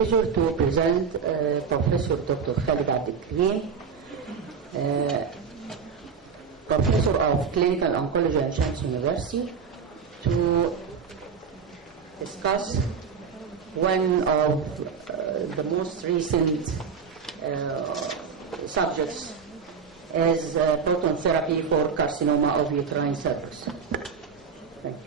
Pleasure to present Professor Dr. Khaled Abdel, Professor of Clinical Oncology at Shams University, to discuss one of the most recent subjects as proton therapy for carcinoma of uterine cervix. Thank you.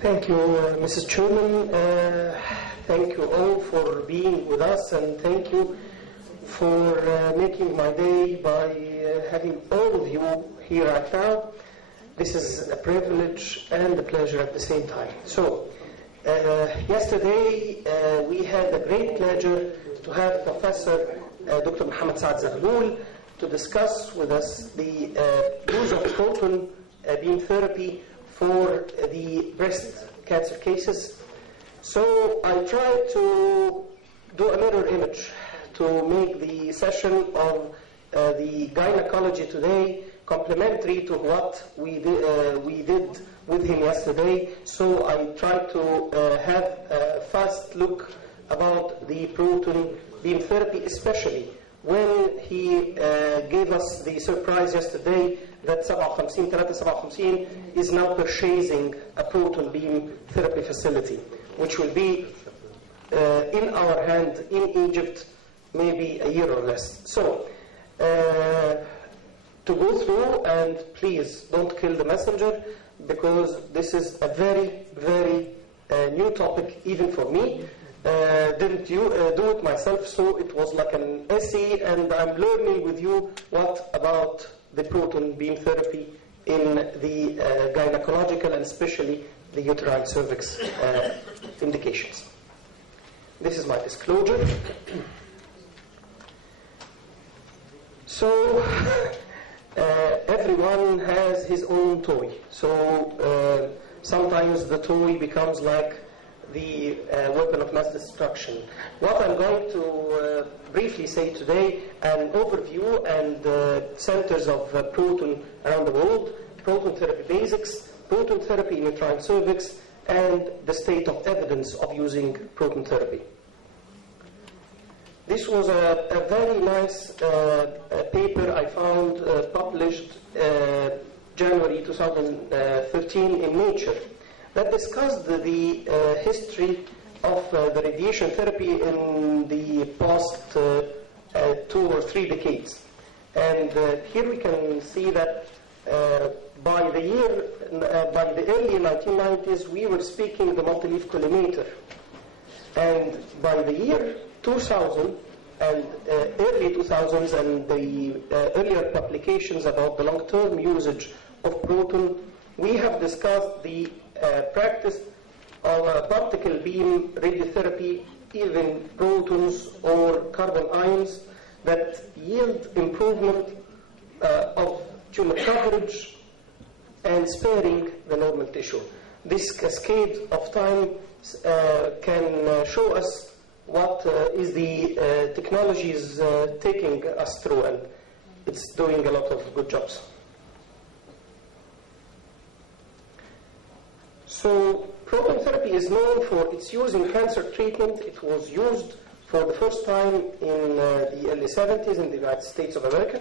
Thank you, Mrs. Chairman. Thank you all for being with us, and thank you for making my day by having all of you here right now. This is a privilege and a pleasure at the same time. So, yesterday we had the great pleasure to have Professor Dr. Mohammed Saad Zaghloul to discuss with us the use of proton beam therapy for the breast cancer cases. So I tried to do a mirror image to make the session of the gynecology today complementary to what we did with him yesterday. So I tried to have a fast look about the proton beam therapy, especially when he gave us the surprise yesterday that 57 is now purchasing a proton beam therapy facility, which will be in our hand in Egypt maybe a year or less. So, to go through, and please don't kill the messenger, because this is a very, very new topic even for me. Didn't do it myself, so it was like an essay, and I'm learning with you what about the proton beam therapy in the gynecological and especially the uterine cervix indications. This is my disclosure. So everyone has his own toy. So sometimes the toy becomes like the weapon of mass destruction. What I'm going to briefly say today, an overview and centers of proton around the world, proton therapy basics, proton therapy in uterine cervix, and the state of evidence of using proton therapy. This was a very nice paper I found published January 2013 in Nature, that discussed the history of the radiation therapy in the past 2 or 3 decades. And here we can see that by the early 1990s, we were speaking the multi-leaf collimator. And by the year 2000 and early 2000s and the earlier publications about the long-term usage of proton, we have discussed the practice of particle beam radiotherapy, even protons or carbon ions, that yield improvement of tumor coverage and sparing the normal tissue. This cascade of time can show us what is the technology is taking us through, and it's doing a lot of good jobs. So proton therapy is known for its use in cancer treatment. It was used for the first time in the early 70s in the United States of America.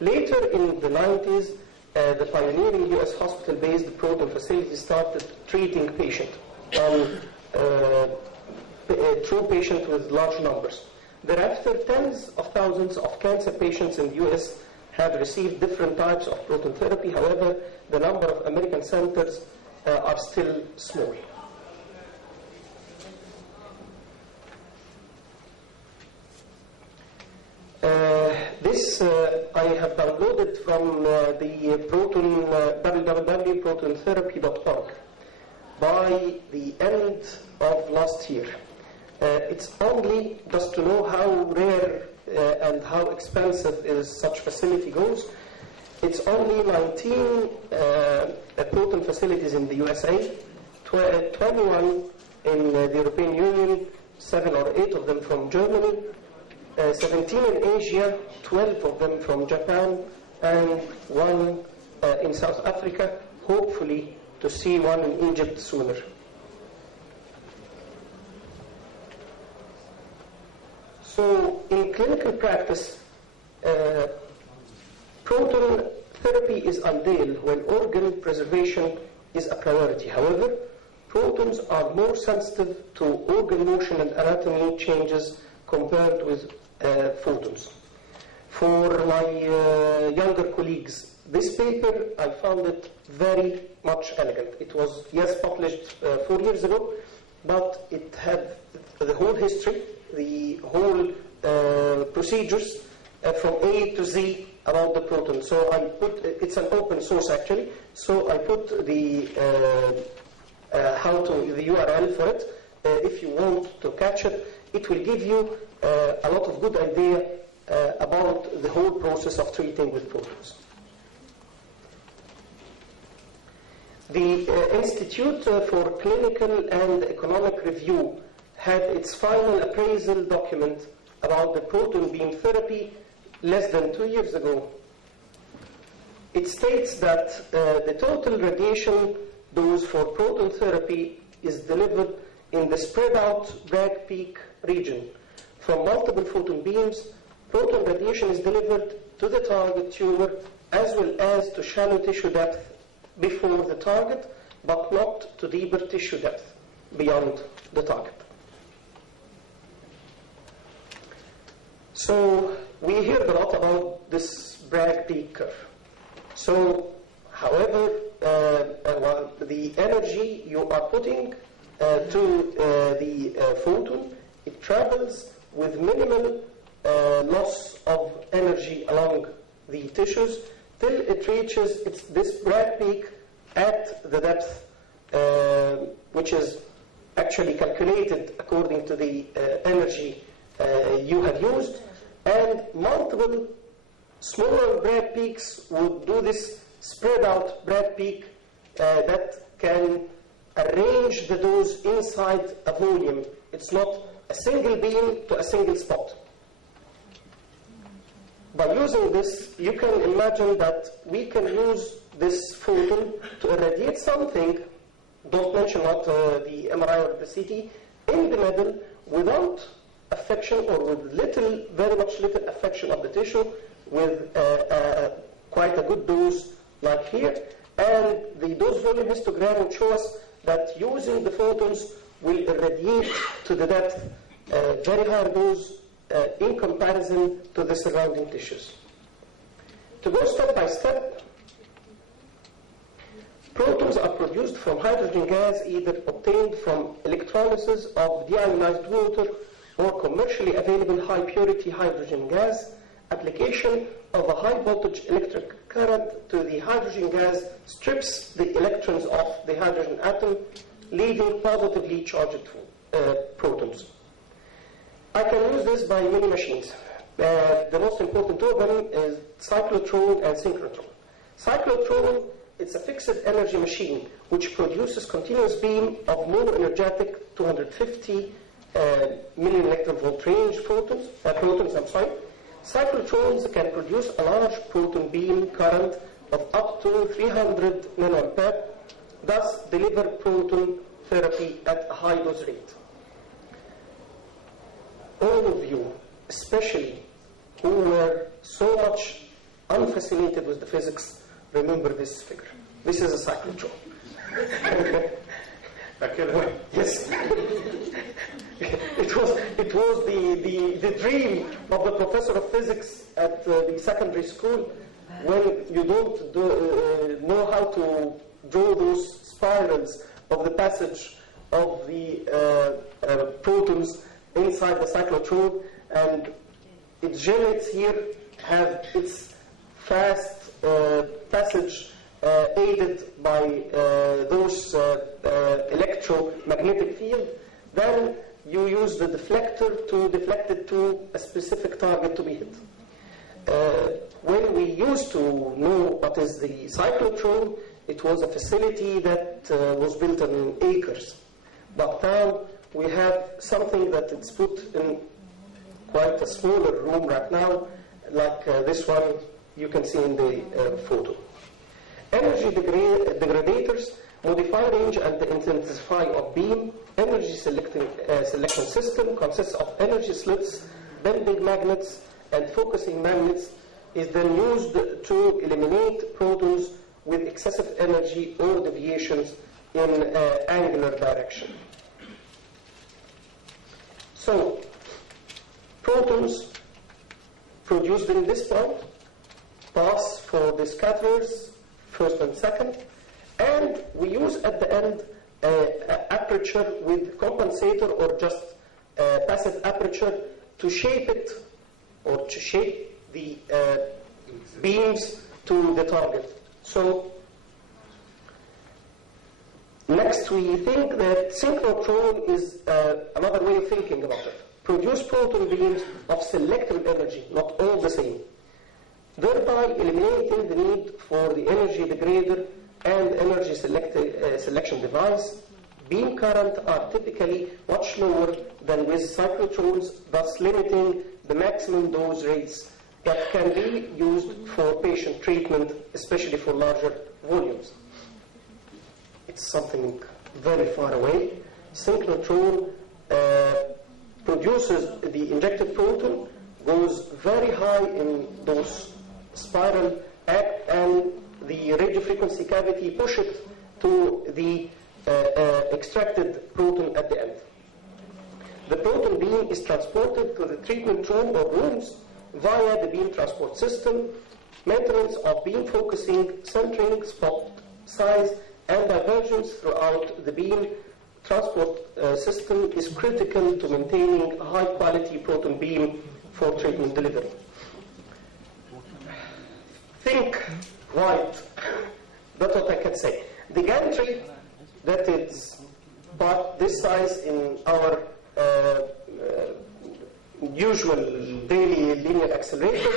Later in the 90s, the pioneering US hospital-based proton facility started treating patients, true patients with large numbers. Thereafter, tens of thousands of cancer patients in the US have received different types of proton therapy. However, the number of American centers are still small. This I have downloaded from the proton www.protontherapy.org by the end of last year. It's only just to know how rare and how expensive is such facility goes. It's only 19 proton facilities in the USA, 21 in the European Union, 7 or 8 of them from Germany, 17 in Asia, 12 of them from Japan, and 1 in South Africa, hopefully to see 1 in Egypt sooner. So in clinical practice, proton therapy is ideal when organ preservation is a priority. However, protons are more sensitive to organ motion and anatomy changes compared with photons. For my younger colleagues, this paper, I found it very much elegant. It was, yes, published 4 years ago, but it had the whole history, the whole procedures from A to Z about the proton. So I put, it's an open source actually, so I put the the URL for it. If you want to catch it, it will give you a lot of good idea about the whole process of treating with protons. The Institute for Clinical and Economic Review had its final appraisal document about the proton beam therapy less than 2 years ago. It states that the total radiation dose for proton therapy is delivered in the spread out Bragg peak region. From multiple photon beams, proton radiation is delivered to the target tumor as well as to shallow tissue depth before the target, but not to deeper tissue depth beyond the target. So we heard a lot about this Bragg peak curve. So, however, the energy you are putting to the photon, it travels with minimal loss of energy along the tissues till it reaches this Bragg peak at the depth, which is actually calculated according to the energy you have used, and multiple smaller Bragg peaks would do this spread out Bragg peak that can arrange the dose inside a volume. It's not a single beam to a single spot. By using this, you can imagine that we can use this photon to irradiate something, don't mention what the MRI or the CT, in the middle without affection or with little, very much little affection of the tissue, with quite a good dose like here. And the dose volume histogram will show us that using the photons will irradiate to the depth very high dose in comparison to the surrounding tissues. To go step by step, protons are produced from hydrogen gas either obtained from electrolysis of deionized water or commercially available high purity hydrogen gas. Application of a high voltage electric current to the hydrogen gas strips the electrons off the hydrogen atom, leaving positively charged protons. I can use this by many machines. The most important two of them is cyclotron and synchrotron. Cyclotron, it's a fixed energy machine which produces continuous beam of more energetic 250 million electron volt range protons. Cyclotrons can produce a large proton beam current of up to 300 nanoampere, thus deliver proton therapy at a high dose rate. All of you, especially who were so much unfascinated with the physics, remember this figure. This is a cyclotron. Yes. It was the dream of the professor of physics at the secondary school when you don't know how to draw those spirals of the passage of the protons inside the cyclotron, and it generates here, have its fast passage aided by those electromagnetic field. Then you use the deflector to deflect it to a specific target to be hit. When we used to know what is the cyclotron, it was a facility that was built on acres. But now we have something that it's put in quite a smaller room right now, like this one you can see in the photo. Energy degradators modify range and intensify of beam. Energy selection system consists of energy slits, bending magnets, and focusing magnets, is then used to eliminate protons with excessive energy or deviations in angular direction. So, protons produced in this point pass for the scatterers, first and second, and we use at the end aperture with compensator or just passive aperture to shape it or to shape the beams to the target. So next we think that synchrotron is another way of thinking about it. Produce proton beams of selective energy, not all the same, thereby eliminating the need for the energy degrader and energy selection device. Beam current are typically much lower than with cyclotrons, thus limiting the maximum dose rates that can be used for patient treatment, especially for larger volumes. It's something very far away. Synchrotron produces the injected proton, goes very high in those spiral act, and the radiofrequency cavity push it to the extracted proton at the end. The proton beam is transported to the treatment room or rooms via the beam transport system. Maintenance of beam focusing, centering, spot size, and divergence throughout the beam transport system is critical to maintaining a high-quality proton beam for treatment delivery. Think right. That's what I can say. The gantry that is about this size in our usual daily linear accelerator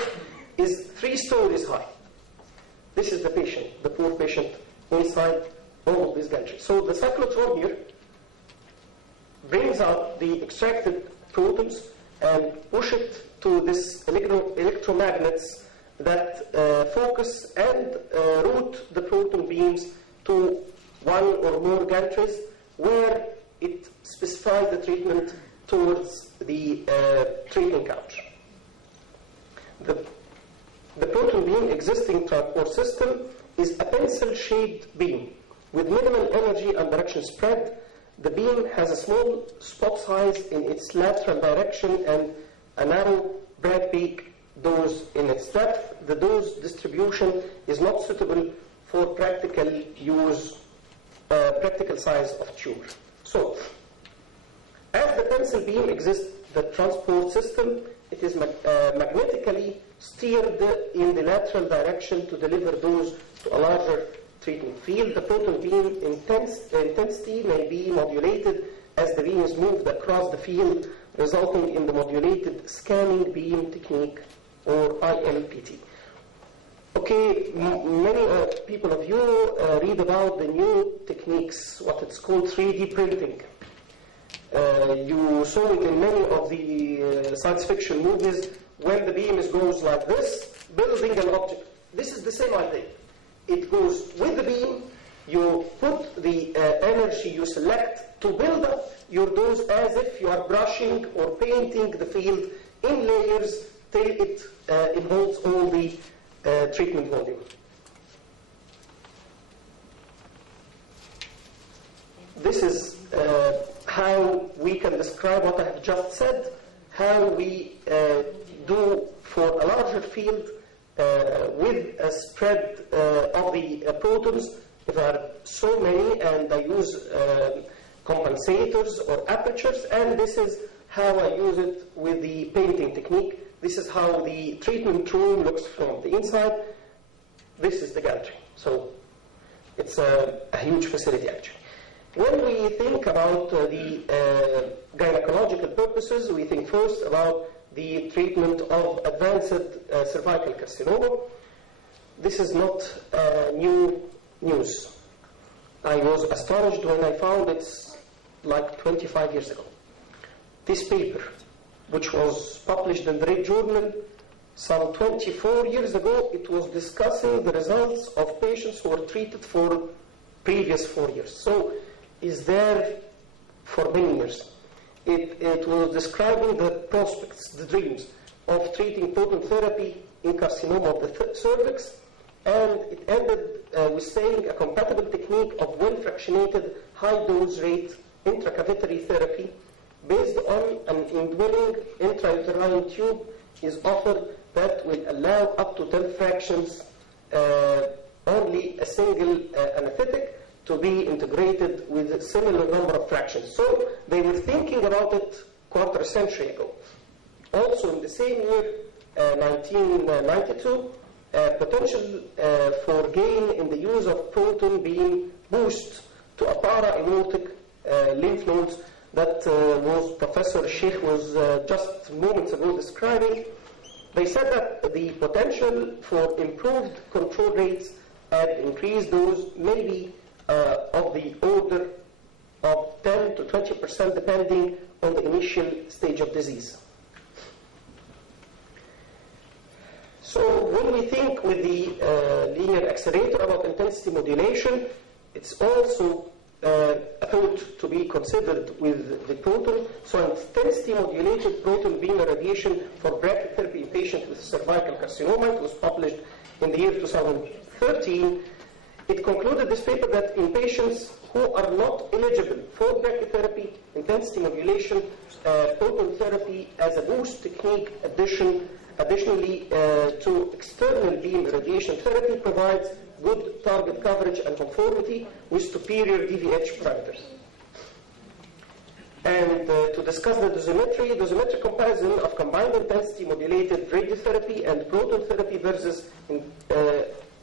is 3 stories high. This is the patient, the poor patient, inside all of this gantry. So the cyclotron here brings out the extracted protons and push it to this electromagnets that focus and route the proton beams to one or more gantries where it specifies the treatment towards the treatment couch. The proton beam existing transport system is a pencil-shaped beam with minimal energy and direction spread. The beam has a small spot size in its lateral direction and a narrow bright peak dose in its depth. The dose distribution is not suitable for practical use, practical size of tumor. So, as the pencil beam exists, the transport system, it is magnetically steered in the lateral direction to deliver dose to a larger treatment field. The proton beam intensity may be modulated as the beam is moved across the field, resulting in the modulated scanning beam technique, or IMPT. Okay, many people of you read about the new techniques, what it's called 3D printing. You saw it in many of the science fiction movies when the beam goes like this, building an object. This is the same idea. It goes with the beam, you put the energy you select to build up your dose as if you are brushing or painting the field in layers till it involves all the treatment volume. This is how we can describe what I have just said, how we do for a larger field with a spread of the protons. There are so many, and I use compensators or apertures, and this is how I use it with the painting technique. This is how the treatment room looks from the inside. This is the gantry. So it's a huge facility, actually. When we think about the gynecological purposes, we think first about the treatment of advanced cervical carcinoma. This is not new news. I was astonished when I found it's like 25 years ago. This paper which was published in the Red Journal some 24 years ago. It was discussing the results of patients who were treated for previous 4 years. So is there for many years. It was describing the prospects, the dreams of treating proton therapy in carcinoma of the cervix, and it ended with saying a compatible technique of well-fractionated high-dose rate intracavitary therapy based on an indwelling intrauterine tube is offered that will allow up to 10 fractions, only a single anesthetic, to be integrated with a similar number of fractions. So they were thinking about it quarter century ago. Also in the same year, 1992, potential for gain in the use of proton beam boost to a para-aortic lymph nodes that was Professor Sheikh was just moments ago describing. They said that the potential for improved control rates and increased dose may be of the order of 10 to 20% depending on the initial stage of disease. So when we think with the linear accelerator about intensity modulation, it's also a thought to be considered with the proton. So intensity modulated proton beam irradiation for brachytherapy in patients with cervical carcinoma, it was published in the year 2013. It concluded this paper that in patients who are not eligible for brachytherapy, intensity modulation, proton therapy as a boost technique additionally to external beam radiation therapy provides good target coverage and conformity with superior DVH parameters. And to discuss the dosimetric comparison of combined intensity modulated radiotherapy and proton therapy versus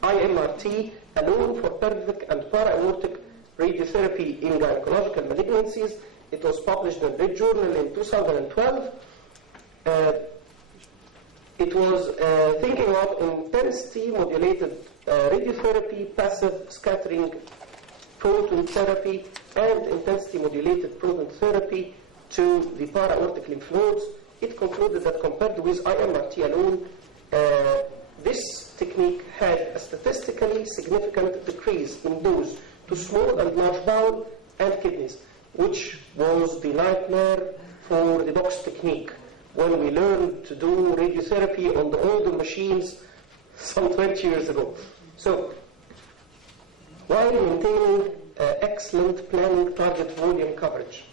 IMRT alone for pelvic and para-aortic radiotherapy in gynecological malignancies. It was published in Red Journal in 2012. It was thinking of intensity modulated radiotherapy, passive scattering proton therapy, and intensity modulated proton therapy to the para-aortic lymph nodes. It concluded that compared with IMRT alone, this technique had a statistically significant decrease in dose to small and large bowel and kidneys, which was the nightmare for the box technique when we learned to do radiotherapy on the older machines some 20 years ago. So, while maintaining excellent planning target volume coverage,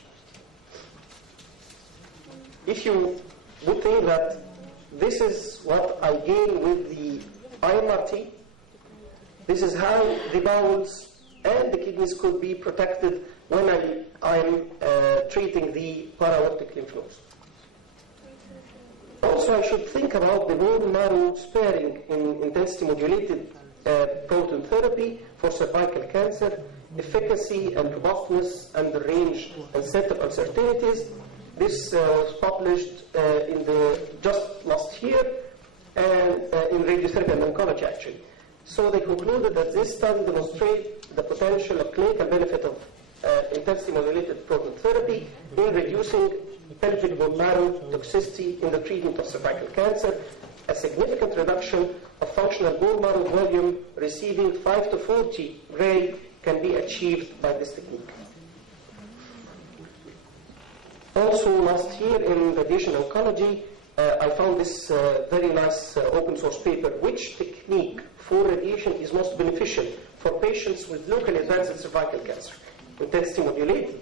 if you would think that this is what I gain with the IMRT, this is how the bowels and the kidneys could be protected when I'm treating the para-aortic lymph nodes. Also, I should think about the bone marrow sparing in intensity modulated proton therapy for cervical cancer, efficacy and robustness and the range and set of uncertainties. This was published just last year and in Radiotherapy and Oncology actually. So they concluded that this study demonstrates the potential of clinical benefit of intensity modulated proton therapy in reducing pelvic bone marrow toxicity in the treatment of cervical cancer. A significant reduction of functional bone marrow volume receiving 5 to 40 gray can be achieved by this technique. Also last year in Radiation Oncology, I found this very nice open source paper. Which technique for radiation is most beneficial for patients with locally advanced cervical cancer? Intensity modulated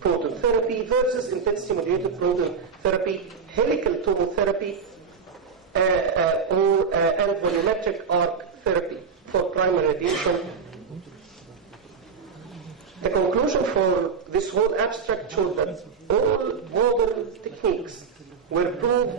proton therapy versus intensity modulated proton therapy, helical tomotherapy, and volumetric arc therapy for primary radiation. The conclusion for this whole abstract showed that all modern techniques were proved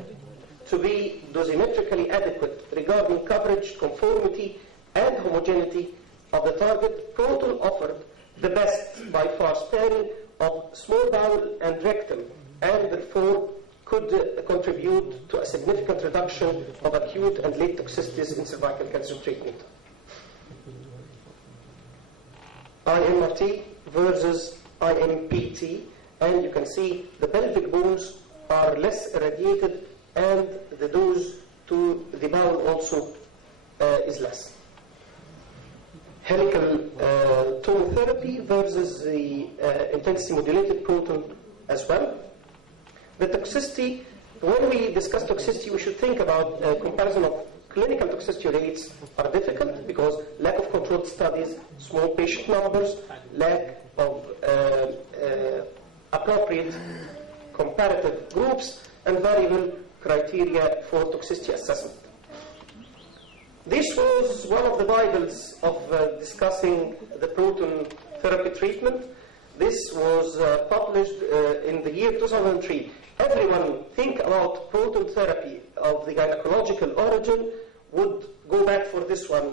to be dosimetrically adequate regarding coverage, conformity, and homogeneity of the target. Proton offered the best by far sparing of small bowel and rectum, and therefore could contribute to a significant reduction of acute and late toxicities in cervical cancer treatment. IMRT versus IMPT, and you can see the pelvic bones are less irradiated, and the dose to the bowel also is less. Helical tone therapy versus the intensity modulated proton as well. The toxicity, when we discuss toxicity, we should think about comparison of clinical toxicity rates are difficult because lack of controlled studies, small patient numbers, lack of appropriate comparative groups, and variable criteria for toxicity assessment. This was one of the Bibles of discussing the proton therapy treatment. This was published in the year 2003. Everyone think about proton therapy of the gynecological origin would go back for this one.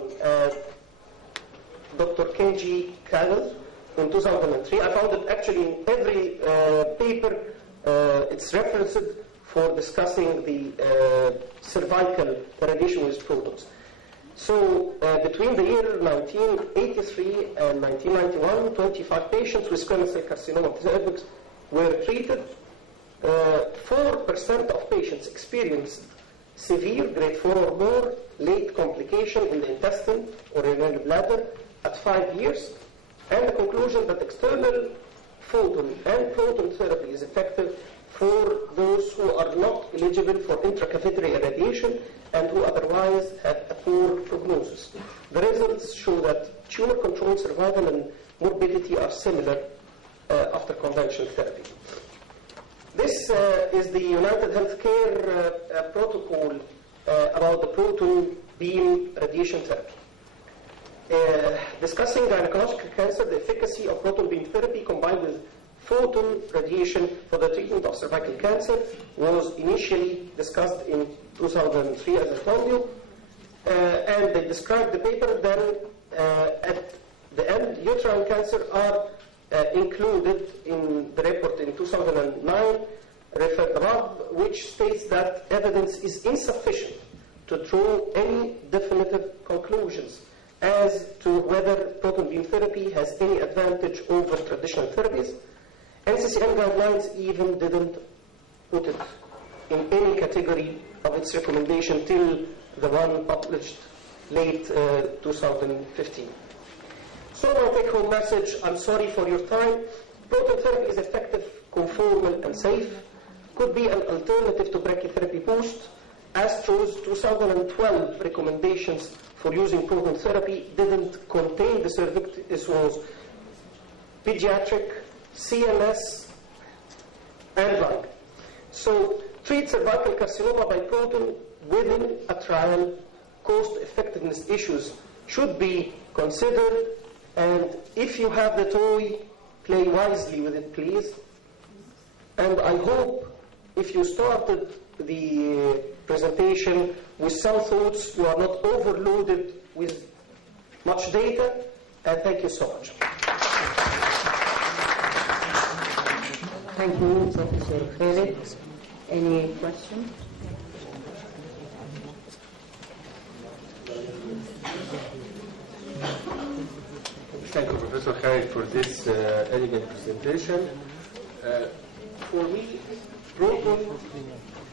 Dr. Kenji Khaled in 2003. I found it actually in every paper. It's referenced for discussing the cervical irradiation with protons. So between the year 1983 and 1991, 25 patients with squamous cell carcinoma of the cervix were treated. 4% of patients experienced severe grade 4 or more late complication in the intestine or urinary bladder at 5 years, and the conclusion that external photon and proton therapy is effective for those who are not eligible for intracavitary irradiation and who otherwise have a poor prognosis. The results show that tumor control, survival, and morbidity are similar after conventional therapy. This is the United Healthcare protocol about the proton beam radiation therapy. Discussing gynecological cancer, the efficacy of proton beam therapy combined with photon radiation for the treatment of cervical cancer was initially discussed in 2003, as I told you, and they described the paper. Then at the end, uterine cancer are included in the report in 2009, referred above, which states that evidence is insufficient to draw any definitive conclusions as to whether proton beam therapy has any advantage over traditional therapies. NCCN guidelines even didn't put it in any category of its recommendation till the one published late 2015. So my take-home message, I'm sorry for your time. Proton therapy is effective, conformal, and safe. Could be an alternative to brachytherapy post. ASTRO's 2012 recommendations for using proton therapy didn't contain the cervix. This was pediatric, CMS, and lung. So treat cervical carcinoma by proton within a trial. Cost-effectiveness issues should be considered. And if you have the toy, play wisely with it, please. And I hope if you started the presentation with some thoughts, you are not overloaded with much data. And thank you so much. Thank you, Professor Khaled. Any questions? Thank you, Professor Khaled, for this elegant presentation. For me, proton,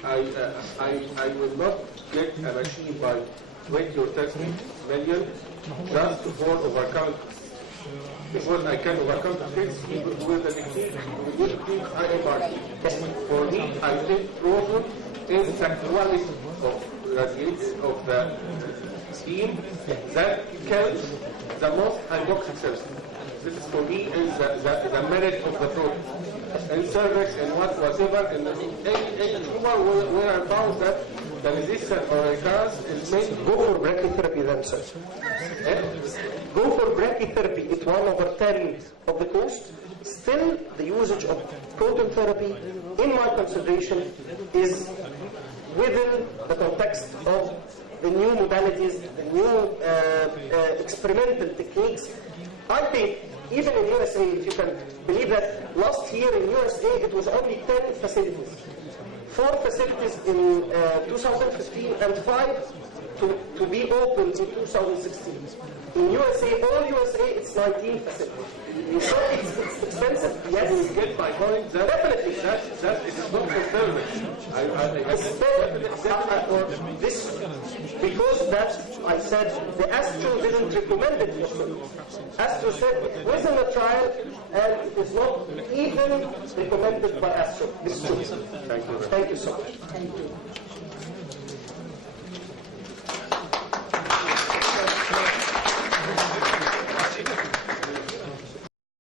I will not get a machine by 20 or 30 million just for overcome. Because I can overcome things with the technique, with IMRT. For me, I think proton is the quality of radiation of the beam that kills the most hypoxic cells. This is for me is the merit of the proton. In cervix and whatever, in any tumor where I found that the resistance or recurrence is made. Go for brachytherapy then, sir. Go for brachytherapy. It's 1/10 of the cost. Still, the usage of proton therapy, in my consideration, is within the context of the new modalities, the new experimental techniques. I think even in USA, if you can believe that last year in USA it was only 10 facilities. 4 facilities in 2015 and 5 to be opened in 2016. In USA, all USA, it's 19 facilities. So it's expensive. Yes, You get my point. definitely. That it is not fulfillment. Because that, I said, the Astro didn't recommend it for me. Astro said it wasn't a trial and it is not even recommended by Astro. This is true. Thank you. Thank you so much. Thank you.